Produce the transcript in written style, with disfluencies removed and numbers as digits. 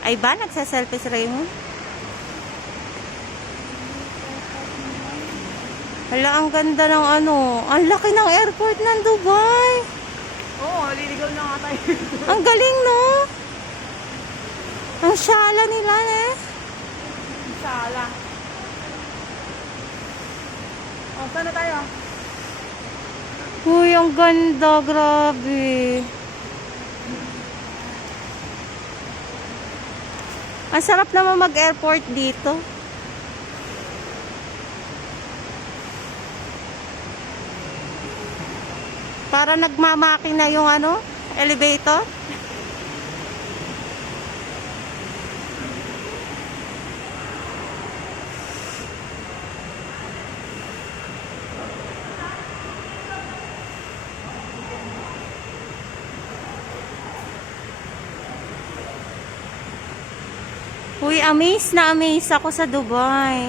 Ay ba, nagsaselfie si Raymond? Hala, ang ganda ng ano. Ang laki ng airport ng Dubai. Oo, liligaw na nga tayo. Ang galing, no? Ang shala nila, eh. Sala. Oh, saan na tayo? Uy, ang ganda. Grabe. Ang sarap naman mag-airport dito. Para nagmamakina yung ano, elevator. Uy, amaze na amaze ako sa Dubai.